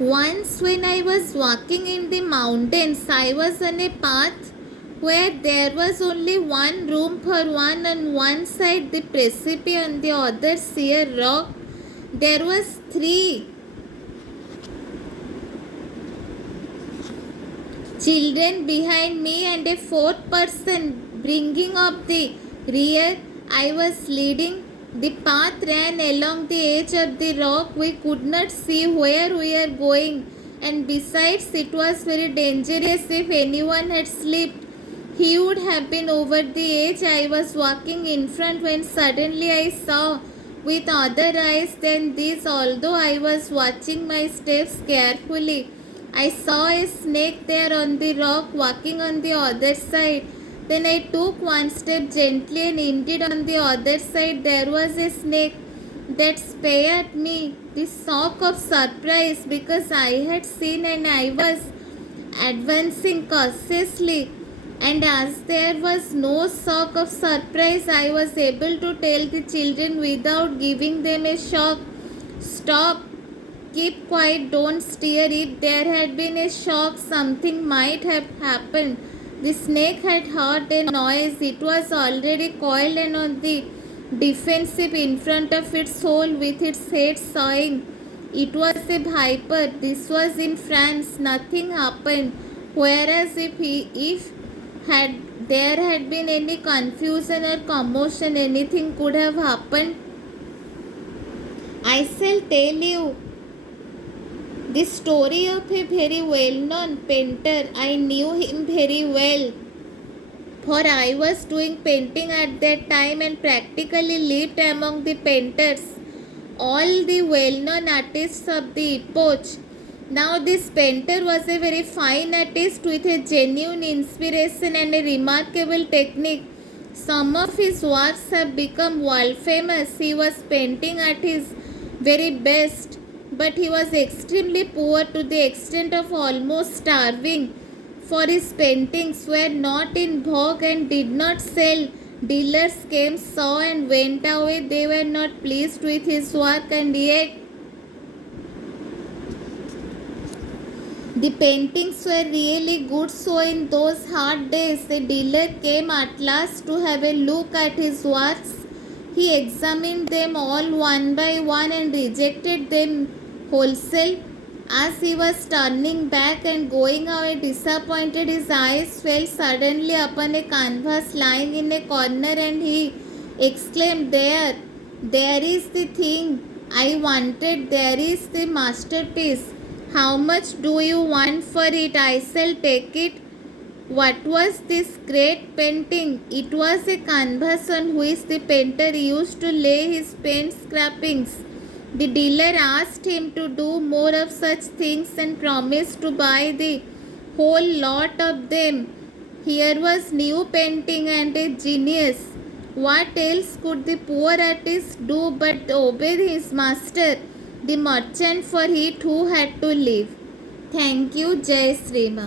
Once, when I was walking in the mountains, I was on a path where there was only one room for one. On one side, the precipice, on the other, sheer rock. There was three children behind me and a fourth person bringing up the rear. I was leading. The path ran along the edge of the rock. We could not see where we were going, and besides, it was very dangerous. If anyone had slipped, he would have been over the edge. I was walking in front when suddenly I saw with other eyes than these, although I was watching my steps carefully. I saw a snake there on the rock walking on the other side. Then I took one step gently, and indeed on the other side there was a snake that stared at me. The shock of surprise, because I had seen and I was advancing cautiously, and as there was no shock of surprise, I was able to tell the children without giving them a shock, "Stop! Keep quiet, don't stir. If there had been a shock, something might have happened." The snake had heard a noise. It was already coiled and on the defensive in front of its hole with its head sawing. It was a viper. This was in France. Nothing happened. Whereas if there had been any confusion or commotion, anything could have happened. I shall tell you the story of a very well-known painter. I knew him very well, for I was doing painting at that time and practically lived among the painters, all the well-known artists of the epoch. Now this painter was a very fine artist with a genuine inspiration and a remarkable technique. Some of his works have become world famous. He was painting at his very best, but he was extremely poor to the extent of almost starving, for his paintings were not in vogue and did not sell. Dealers came, saw and went away. They were not pleased with his work, and yet the paintings were really good. So in those hard days, a dealer came at last to have a look at his works. He examined them all one by one and rejected them wholesale. As he was turning back and going away disappointed, his eyes fell suddenly upon a canvas lying in a corner, and he exclaimed, there is the thing I wanted. There is the masterpiece. How much do you want for it? I shall take it." What was this great painting? It was a canvas on which the painter used to lay his paint scrapings. The dealer asked him to do more of such things and promised to buy the whole lot of them. Here was new painting and a genius. What else could the poor artist do but obey his master, the merchant, for he too had to live. Thank you. Jai Sri Ma.